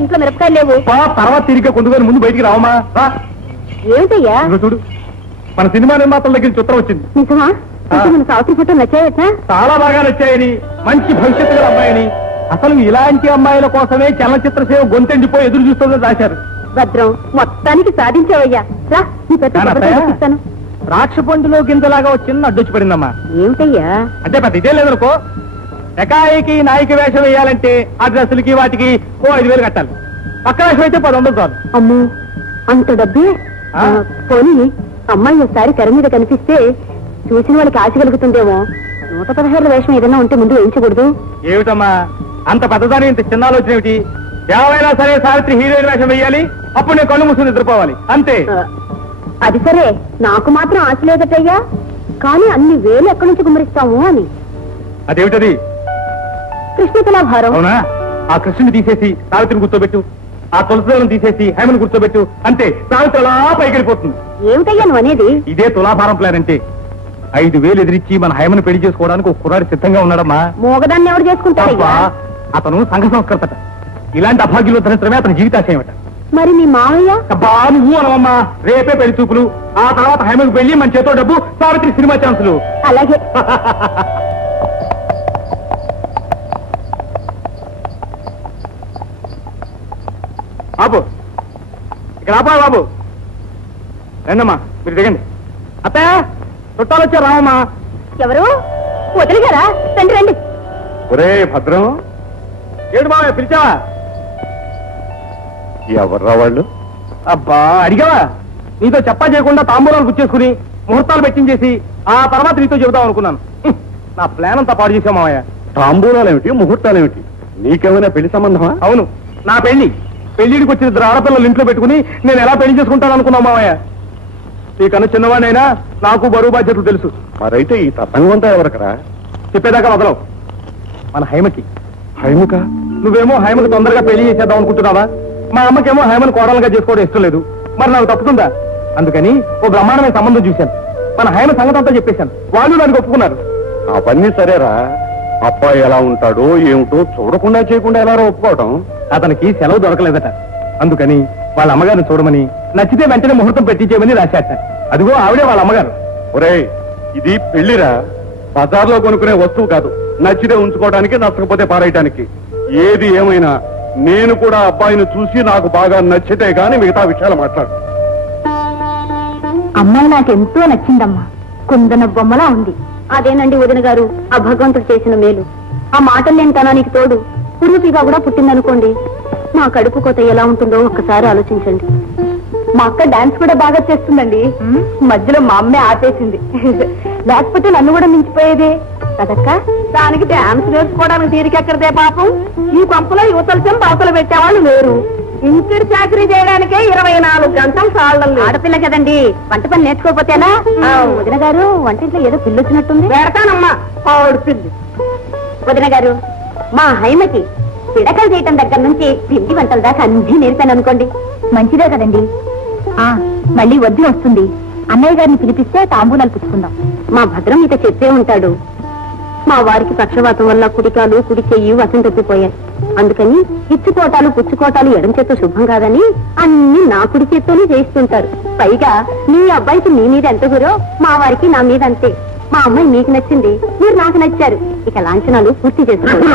ఇంట్లో మిరపకాయలు లేవు. తర్వాత తిరిగి కొందుకొని ముందు బయటికి రావమ్మా. ఏమిటయ్యా చూడు, మన సినిమా నిర్మాతల దగ్గర చిత్రం వచ్చింది. నిజమా? మన సావిత్రి ఫోటో నచ్చాయట? చాలా బాగా నచ్చాయని, మంచి భవిష్యత్తు గల అమ్మాయిని, అసలు ఇలాంటి అమ్మాయిల కోసమే చలనచిత్ర సేవ గొంతెండిపోయి ఎదురు చూస్తుందని రాశారు. భద్రం, మొత్తానికి సాధించావయ్యా. రా, నీ పెద్ద రాక్ష పండులో గింజలాగా చిన్న అడ్డొచ్చి పడిందమ్మా. ఏమిటయ్యా? అంటే పెద్ద ఇదే లేదనుకో. ఎకాయికి నాయక వేషం వేయాలంటే ఆ డ్రెస్సులకి వాటికి 5,000 కట్టాలి. పక్క వేషం అయితే 10,000 చాలు. అమ్మో, అంత డబ్బే? పోనీ అమ్మాయి ఒకసారి తెర మీద కనిపిస్తే చూసిన వాళ్ళకి ఆశ కలుగుతుందేమో. 116 వేషం ఏదైనా ఉంటే ముందు వేయించకూడదు? ఏమిటమ్మా అంత పెద్దదాని ఇంత చిన్న ఆలోచన ఏమిటి? ఏమైనా సరే సావిత్రి హీరోయిన్ వేషం వేయాలి, అప్పుడు నేను కళ్ళు మూసుకుని నిద్రపోవాలి అంతే. అది సరే, నాకు మాత్రం ఆశ లేదటయ్యా. కానీ అన్ని వేలు ఎక్కడి నుంచి గుమ్మరిస్తాము అని. అదేమిటది? కృష్ణ తులాభారం. అవునా? ఆ కృష్ణుని తీసేసి సావిత్రిని కూర్చోబెట్టు, ఆ తులసిలను తీసేసి హేమను కూర్చోబెట్టు, అంతే సావిత్రి అలా పైకెళ్ళిపోతుంది. ఏమిటయ్యా నువ్వు అనేది? ఇదే తులాభారం ప్లాన్ అంటే. 5,000 ఎదిరించి మన హేమను పెళ్లి చేసుకోవడానికి ఒక కుర్రాడు సిద్ధంగా ఉన్నాడమ్మా. మోగదాన్ని ఎవరు చేసుకుంటాడయ్యా? అతను సంఘ సంస్కృతట. ఇలాంటి అభాగ్యులు ధరించడమే అతని జీవితాశయమట. మరి మీ మావయ్య? అబ్బా నువ్వు అనవమ్మా. రేపే పెళ్లి చూపులు, ఆ తర్వాత హేమకు పెళ్లి, మన చేతో డబ్బు, సావిత్రి సినిమా ఛాన్సులు. అలాగే. బాబు ఇక్కడ ఆపా బాబు. రండమ్మా, మీరు దిగండి. అత్తయ్య చుట్టాలు వచ్చారు, రావమ్మా. ఎవరు? వదిలిగారా? రండి రండి. ఒరే భద్రం, ఏడు మావయ్య పిలిచావా? ఎవర్రా వాళ్ళు? అబ్బా అడిగావా? నీతో చెప్పా చేయకుండా తాంబూలాలు గుచ్చేసుకుని ముహూర్తాలు పెట్టించేసి ఆ తర్వాత నీతో చెబుదాం అనుకున్నాను. నా ప్లాన్ అంతా పాడు చేసావు మావయ్య. తాంబూలాలేమిటి, ముహూర్తాలేమిటి? నీకేమైనా పెళ్లి సంబంధమా? అవును, నా పెళ్లిడికి వచ్చిన 2 ఆడపిల్లలు ఇంట్లో పెట్టుకుని నేను ఎలా పెళ్లి చేసుకుంటాను అనుకున్నావు మావయ్య. నీకన్నా చిన్నవాడినైనా నాకు బరువు బాధ్యతలు తెలుసు. మరైతే ఈ తతంగంతా ఎవరికరా? చెప్పేదాకా వదలవు. మన హైమకి. హైముక? నువ్వేమో హైమకు తొందరగా పెళ్లి చేసేద్దాం అనుకుంటున్నావా? మా అమ్మకేమో హైమను కోడలుగా చేసుకోవడం ఇష్టం లేదు. మరి నాకు తప్పుతుందా? అందుకని ఓ బ్రహ్మాండమైన సంబంధం చూశాను. మన హైమ సంగతి అంతా చెప్పేశాను. వాళ్ళు దానికి ఒప్పుకున్నారు. అవన్నీ సరేరా, అబ్బాయి ఎలా ఉంటాడో ఏమిటో చూడకుండా చేయకుండా ఎలా ఒప్పుకోవటం? అతనికి సెలవు దొరకలేదట. అందుకని వాళ్ళ అమ్మగారిని చూడమని, నచ్చితే వెంటనే ముహూర్తం పెట్టించేయమని రాశాట. అదిగో ఆవిడే వాళ్ళ అమ్మగారు. ఒరే, ఇది పెళ్లిరా, బజార్లో కొనుక్కునే వస్తువు కాదు. నచ్చితే ఉంచుకోవడానికి, నచ్చకపోతే పారేయటానికి. ఏది ఏమైనా నేను కూడా అబ్బాయిని చూసి నాకు బాగా నచ్చితే గాని మిగతా విషయాలు మాట్లాడు. అమ్మాయి నాకెంతో నచ్చిందమ్మా. కుందన బొమ్మలా ఉంది. అదేనండి వదిన గారు, ఆ భగవంతుడు చేసిన మేలు. ఆ మాటలు లేని తనానికి తోడు పురుపిగా కూడా పుట్టిందనుకోండి, మా కడుపు కోత ఎలా ఉంటుందో ఒక్కసారి ఆలోచించండి. మా అక్క డాన్స్ కూడా బాగా చేస్తుందండి. మధ్యలో మా అమ్మే ఆపేసింది. లేకపోతే నన్ను కూడా మించిపోయేదే కదక్క. దానికి డాన్స్ నేర్చుకోవడానికి తీరికెక్కడదే పాపం. ఈ పంపులో యువతలసం పాపలు పెట్టేవాళ్ళు లేరు. ఇంటి చాకరీ చేయడానికే 24 గంటలు సాళ్ళం. ఆడపిల్ల కదండి, వంట పని నేర్చుకోకపోతేనా? వదిన గారు, వంటింట్లో ఏదో పిల్లి వచ్చినట్టుంది. పెడతానమ్మా ఆవిడ పిల్లి. వదిన గారు, మా హైమకి పిడకలు చేయటం దగ్గర నుంచి పిండి వంటల దాకా అన్ని నేర్పాను అనుకోండి. మంచిదే కదండి. మళ్ళీ వద్దు వస్తుంది. అన్నయ్య గారిని పిలిపిస్తే తాంబూలాలు పుచ్చుకుందాం. మా భద్రం మీతో చెప్పే ఉంటాడు. మా వారికి పక్షవాతం వల్ల కుడికాలు, కుడి చెయ్యి వసం తప్పిపోయాయి. అందుకని ఇచ్చుకోటాలు పుచ్చుకోటాలు ఎడం చేత్తో శుభం కాదని అన్ని నా కుడి చేత్తోనే చేయిస్తుంటారు. పైగా మీ అబ్బాయికి మీ మీద ఎంత గురో మా వారికి నా మీద అంతే. మా అమ్మాయి మీకు నచ్చింది, మీరు నాకు నచ్చారు. ఇక లాంఛనాలు పూర్తి చేసుకోండి.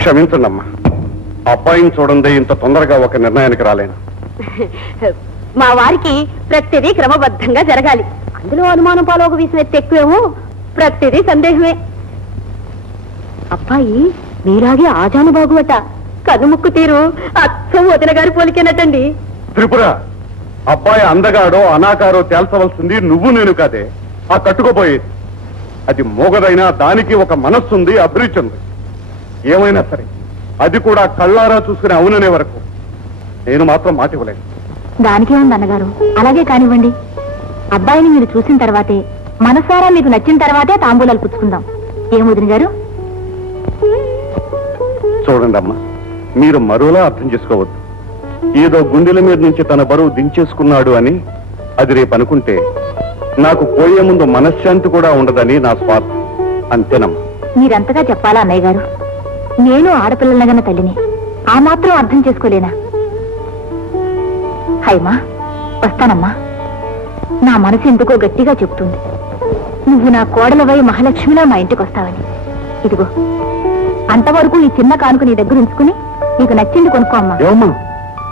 క్షమించండమ్మా, అబ్బాయిని చూడండి ఇంత తొందరగా ఒక నిర్ణయానికి రాలేను. మా వారికి ప్రతిదీ క్రమబద్ధంగా జరగాలి. అందులో అనుమానం పాలోక వీసిన ఎక్కువేమో, ప్రతిదీ సందేహమే. అబ్బాయి మీలాగే ఆజానుబాగువట. కనుముక్కు తీరు అచ్చం వదిన గారి పోలికేనటండి. త్రిపుర, అబ్బాయి అందగాడో అనాకారో తేల్చవలసింది నువ్వు నేను కాదే, ఆ కట్టుకోపోయేది. అది మోగదైనా దానికి ఒక మనస్సుంది, అభిరుచి ఉంది. ఏమైనా సరే అది కూడా కళ్ళారా చూసుకుని అవుననే వరకు నేను మాత్రం మాట ఇవ్వలేను. దానికే ఉంది అన్నగారు, అలాగే కానివ్వండి. అబ్బాయిని మీరు చూసిన తర్వాతే, మనసారా మీకు నచ్చిన తర్వాతే తాంబూలాలు పుచ్చుకుందాం. ఏం వదిన గారు? చూడండి అమ్మా, మీరు మరోలా అర్థం చేసుకోవద్దు. ఏదో గుండెల మీద నుంచి తన బరువు దించేసుకున్నాడు అని అది రేపు అనుకుంటే నాకు పోయే ముందు మనశ్శాంతి కూడా ఉండదని నా స్వార్థం. అంతేనమ్మా. మీరంతగా చెప్పాలా అన్నయ్య గారు? నేను ఆడపిల్లలగన్న తల్లిని ఆ మాత్రం అర్థం చేసుకోలేనా? హైమా, వస్తానమ్మా. నా మనసు ఎందుకో గట్టిగా చెప్తుంది, నువ్వు నా కోడలవై మహాలక్ష్మిలా మా ఇంటికి వస్తావని. ఇదిగో, అంతవరకు ఈ చిన్న కానుక నీ దగ్గర ఉంచుకుని నీకు నచ్చింది కొనుక్కో అమ్మా. ఏమమ్మా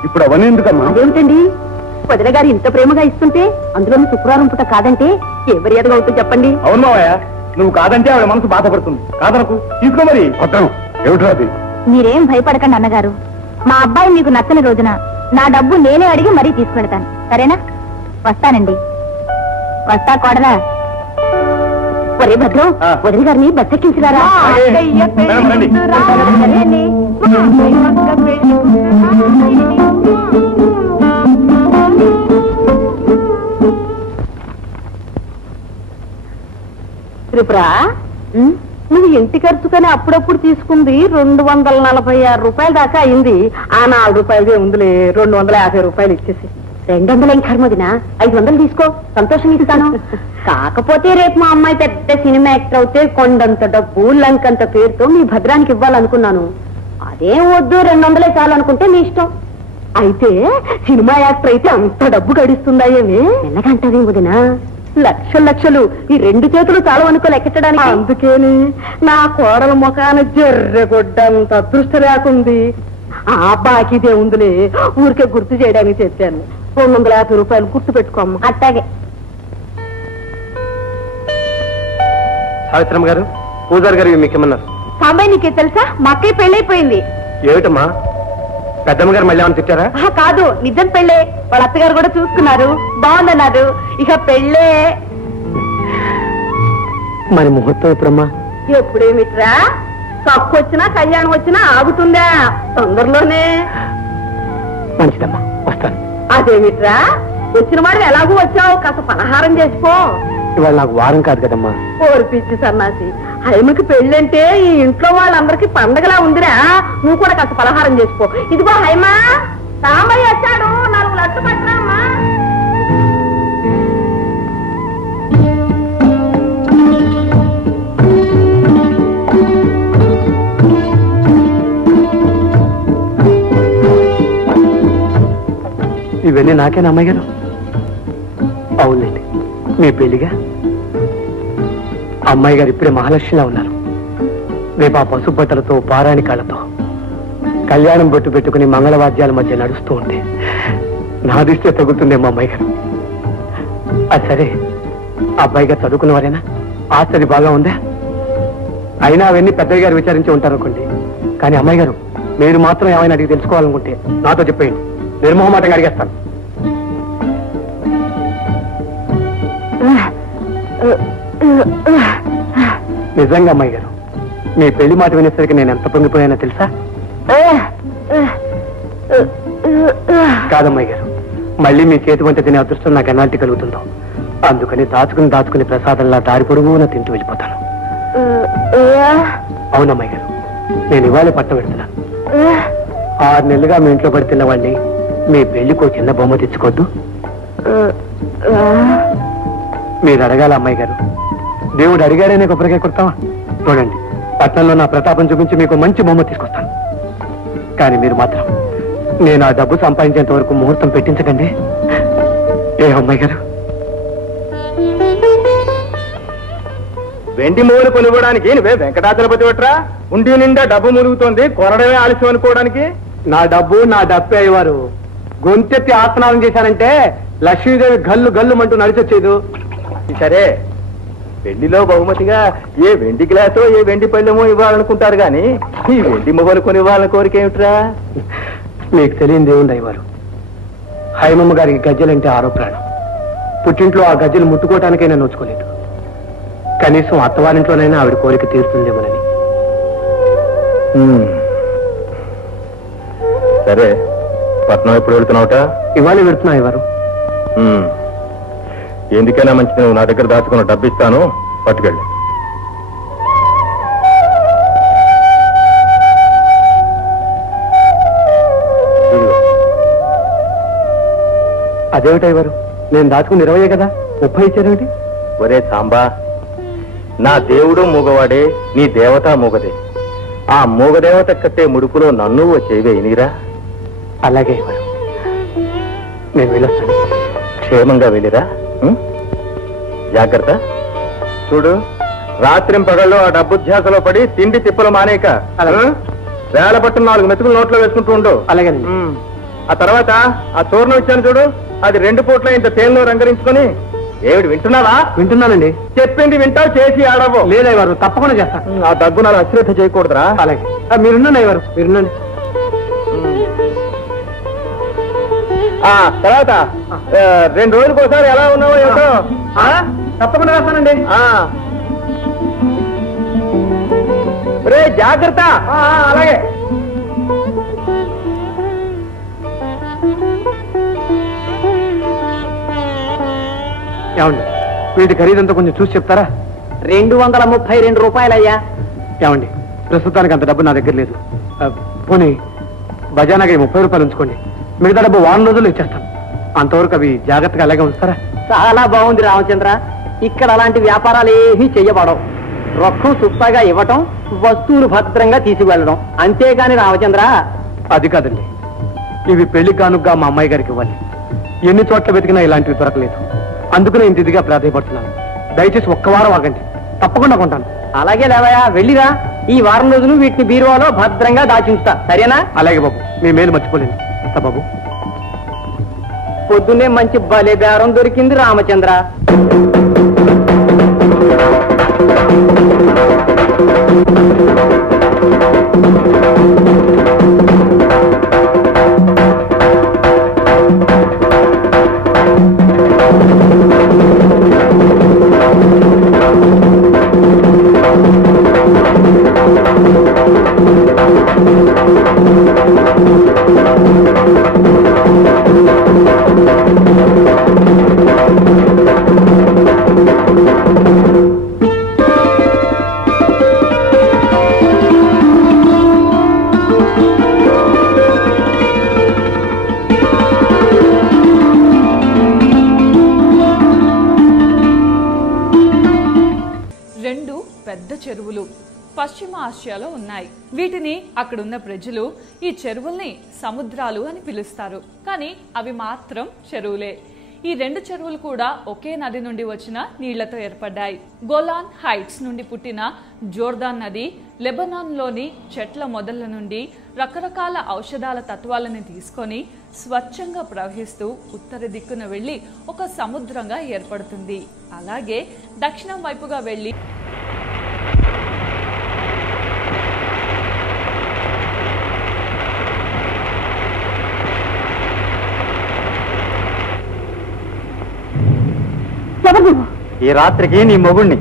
ఇప్పుడు అవన్నీ ఎందుకమ్మా? అదేమిటండి, వదిన గారు ఇంత ప్రేమగా ఇస్తుంటే అందులోని శుక్రవారం పూట కాదంటే ఏ మర్యాదగా అవుతుంది చెప్పండి? అవును మావయ్య, నువ్వు కాదంటే ఆవిడ మనసు బాధపడుతుంది. కాదనకు, తీసుకో మరి. కొట్టను. ఏమిట్రా అది? మీరేం భయపడకండి అన్నగారు. మా అబ్బాయి మీకు నచ్చని రోజున నా డబ్బు నేనే అడిగి మరీ తీసుకెళ్తాను, సరేనా? వస్తానండి. వస్తా కోడలా. ఒరే భద్రం, వదిన గారిని బస్ ఎక్కించురారా? త్రిపురా, నువ్వు ఇంటి ఖర్చుకని అప్పుడప్పుడు తీసుకుంది 246 రూపాయలు దాకా అయింది. ఆ 4 రూపాయలదే ఉందిలే, 250 రూపాయలు ఇచ్చేసి. 200 కర్మదినా, 500 తీసుకో, సంతోషంగా ఇస్తాను. కాకపోతే రేపు మా అమ్మాయి పెద్ద సినిమా యాక్టర్ అవుతే కొండంత డబ్బు లంకంత పేరుతో మీ భద్రానికి ఇవ్వాలనుకున్నాను. అదేం వద్దు, 200 చాలనుకుంటే నీ ఇష్టం. అయితే సినిమా యాక్టర్ అయితే అంత డబ్బు గడిస్తుందా ఏమి? ఎన్నకంటది వదినా, లక్షలు ఈ 2 చేతులు చాలు అనుకో లెక్కెట్టడానికి. అందుకేని నా కోడల ముఖాన జర్రెగొడ్డంత అదృష్ట లేకుంది. ఆ బాకీదే ఉందిలే, ఊరికే గుర్తు చేయడానికి చెప్పాను. 250 రూపాయలు గుర్తు పెట్టుకోమ్మ. అట్టాగే. సావిత్రమ్మ గారు, పూజారి గారు మీకేమన్నారు? సాంబాయి నీకే తెలుసా, మా అక్కయ్య పెళ్ళైపోయింది. ఏమిటమ్మా, పెద్దమ్మ గారు మళ్ళీ ఏమని తిట్టారా? కాదు, నిజం పెళ్ళే. వాళ్ళ అత్తగారు కూడా చూసుకున్నారు, బాగుందన్నారు. ఇక పెళ్ళే. మరి ముహూర్తం ఎప్పుడమ్మా? ఎప్పుడేమిట్రా, తక్కువ వచ్చినా కళ్యాణం వచ్చినా ఆగుతుందా? తొందరలోనే. మంచిదమ్మా, వస్తాను. అదేమిట్రా, వచ్చిన వాడు ఎలాగూ వచ్చావు, కాస్త పలహారం చేసుకో. ఇవాళ నాకు వారం కాదు కదమ్మా. ఓర్పిచ్చి సన్నాసి, హైమకి పెళ్ళంటే ఈ ఇంట్లో వాళ్ళందరికీ పండగలా ఉందిరా. నువ్వు కూడా కాస్త పలహారం చేసుకో. ఇదిగో హైమా, సాంబయ్య వచ్చాడు, 4 లడ్లు పట్టరా అమ్మా. ఇవన్నీ నాకేనా అమ్మాయి గారు? అవునండి, మీ పెళ్లిగా. అమ్మాయి గారు ఇప్పుడే మహాలక్ష్మిలా ఉన్నారు. రేపు ఆ పసుపట్టలతో పారాణి కాళ్ళతో కళ్యాణం బొట్టు పెట్టుకుని మంగళవాద్యాల మధ్య నడుస్తూ ఉంటే నా దృష్టి తగులుతుందేమో అమ్మాయి గారు. అది సరే, అబ్బాయి గారు చదువుకున్నవారేనా? ఆశ్చర్య బాగా ఉందా? అయినా అవన్నీ పెద్దయ్య గారు విచారించి ఉంటారు అనుకోండి. కానీ అమ్మాయి గారు, మీరు మాత్రం ఏమైనా అడిగి తెలుసుకోవాలనుకుంటే నాతో చెప్పేయండి, నిర్మోహమాటంగా అడిగేస్తాను. నిజంగా అమ్మాయి గారు, మీ పెళ్లి మాట వినేసరికి నేను ఎంత పొంగిపోయానో తెలుసా? కాదమ్మాయి గారు, మళ్ళీ మీ చేతి వంట తినే అదృష్టం నాకు ఎలాంటి కలుగుతుందో అందుకని దాచుకుని ప్రసాదంలా దారి పొరుగున తింటూ వెళ్ళిపోతాను. అవునమ్మాయి గారు, నేను ఇవాళ పట్టం పెడుతున్నాను. 6 నెలలుగా మీ ఇంట్లో పడి తిన్నవాడిని మీ పెళ్లికో చిన్న బొమ్మ తెచ్చుకోవద్దు. మీరు అడగాల అమ్మాయి గారు, దేవుడు అడిగాడనే కొబ్బరికాయ కొడతావా? చూడండి, పట్టణంలో నా ప్రతాపం చూపించి మీకు మంచి బొమ్మ తీసుకొస్తాను. కానీ మీరు మాత్రం నేను ఆ డబ్బు సంపాదించేంత వరకు ముహూర్తం పెట్టించకండి. ఏ అమ్మాయి గారు? వెండి మూలు కొనుక్కోవడానికి నువ్వే వెంకటాచలపతి పట్రా? ఉండి నిండా డబ్బు మునుగుతోంది, కొనడమే ఆలస్యం అనుకోవడానికి. నా డబ్బు నా డబ్బే అయ్యేవారు. గొంతెత్తి ఆసనాలు చేశానంటే లక్ష్మీదేవి గల్లు గల్లు అంటూ నడిచొచ్చేదు. సరే, పెళ్లిలో బహుమతిగా ఏ వెండి గ్లాసో ఏ వెండి పళ్ళెమో ఇవ్వాలనుకుంటారు గాని ఈ వెండి మొగలు కొని ఇవ్వాలని కోరిక ఏమిట్రా? మీకు తెలియని దేవుంది అయ్యవారు. హైమమ్మ గారికి గజ్జలంటే ఆరో ప్రాణం. పుట్టింట్లో ఆ గజ్జలు ముట్టుకోవటానికైనా నోచుకోలేదు. కనీసం అత్తవారింట్లోనైనా ఆవిడ కోరిక తీరుతుందేమోనని. సరే, పట్నం ఎప్పుడు వెళుతున్నావుట? ఇవాళ వెళుతున్నా అయ్యవారు. ఎందుకైనా మంచిది, నువ్వు నా దగ్గర దాచుకున్న డబ్బు ఇస్తాను, పట్టుకెళ్ళి. అదేమిటయ్యవారు, నేను దాచుకుని 20 కదా, 30 ఇచ్చారేమిటి? ఒరే సాంబా, నా దేవుడు మూగవాడే, నీ దేవత మూగదే. ఆ మూగదేవత కట్టే ముడుపులో నన్ను ఓ చేయవేయనీరా. అలాగే అయ్యవారు, నేను వెళ్ళొస్తాను. క్షేమంగా వెళ్ళిరా. జాగ్రత్త. చూడు, రాత్రింపగళ్ళు ఆ డబ్బు ధ్యాసలో పడి తిండి తిప్పలు మానేక వేల పట్టున 4 మెతుకులు నోట్లో వేసుకుంటూ ఉండు. అలాగే. ఆ తర్వాత ఆ చూర్ణం ఇచ్చాను చూడు, అది 2 పూట్ల ఇంత తేలిలో రంగరించుకొని. ఏమిటి వింటున్నావా? వింటున్నానండి. చెప్పింది వింటావు, చేసి ఆడవు. లేదయ్యవారు, తప్పకుండా చేస్తాను. ఆ దగ్గు నాకు అశ్రద్ధ చేయకూడదురా. అలాగే. మీరున్నాను అయ్యవారు, మీరున్నాను. తర్వాత 2 రోజులకు ఒకసారి ఎలా ఉన్నావో ఏమిటో. తప్పకుండా వేస్తానండి. రే జాగ్రత్త. అలాగే. ఏమండి, వీటి ఖరీదంతా కొంచెం చూసి చెప్తారా? 232 రూపాయలయ్యా. ఏమండి, ప్రస్తుతానికి అంత డబ్బు నా దగ్గర లేదు. పోనీ బజానాకి 30 రూపాయలు ఉంచుకోండి, మిగతా డబ్బు వారం రోజుల్లో ఇచ్చేస్తాను. అంతవరకు అవి జాగ్రత్తగా అలాగే ఉంచుతారా? చాలా బాగుంది రామచంద్ర. ఇక్కడ అలాంటి వ్యాపారాలు ఏమీ చెయ్యబడవు. రొక్కం సుప్పగా ఇవ్వటం, వస్తువులు భద్రంగా తీసుకువెళ్ళడం, అంతేగాని రామచంద్ర. అది కాదండి, ఇవి పెళ్లి కానుగ్గా మా అమ్మాయి గారికి ఇవ్వాలి. ఎన్ని చోట్ల వెతికినా ఇలాంటివి దొరకలేదు. అందుకనే ఇంత ఇదిగా ప్రాధాయపడుతున్నాను. దయచేసి ఒక్క వారం ఆగండి, తప్పకుండా కొంటాను. అలాగే లేవయా, వెళ్ళిరా. ఈ వారం రోజులు వీటిని బీరువాలో భద్రంగా దాచుంచుతా, సరేనా? అలాగే బాబు, మీ మేలు మర్చిపోలేను. వస్తా బాబు. పొద్దున్నే మంచి బలే బేరం దొరికింది రామచంద్ర. చెరువులు పశ్చిమ ఆసియాలో ఉన్నాయి. వీటిని అక్కడున్న ప్రజలు ఈ చెరువుల్ని సముద్రాలు అని పిలుస్తారు. కానీ అవి మాత్రం చెరువులే. ఈ 2 చెరువులు కూడా ఒకే నది నుండి వచ్చిన నీళ్లతో ఏర్పడ్డాయి. గోలాన్ హైట్స్ నుండి పుట్టిన జోర్దాన్ నది లెబనాన్లోని చెట్ల మొదళ్ల నుండి రకరకాల ఔషధాల తత్వాలను తీసుకొని స్వచ్ఛంగా ప్రవహిస్తూ ఉత్తర దిక్కున వెళ్లి ఒక సముద్రంగా ఏర్పడుతుంది. అలాగే దక్షిణం వైపుగా వెళ్లి ఈ రాత్రికి నీ మొగుణ్ణి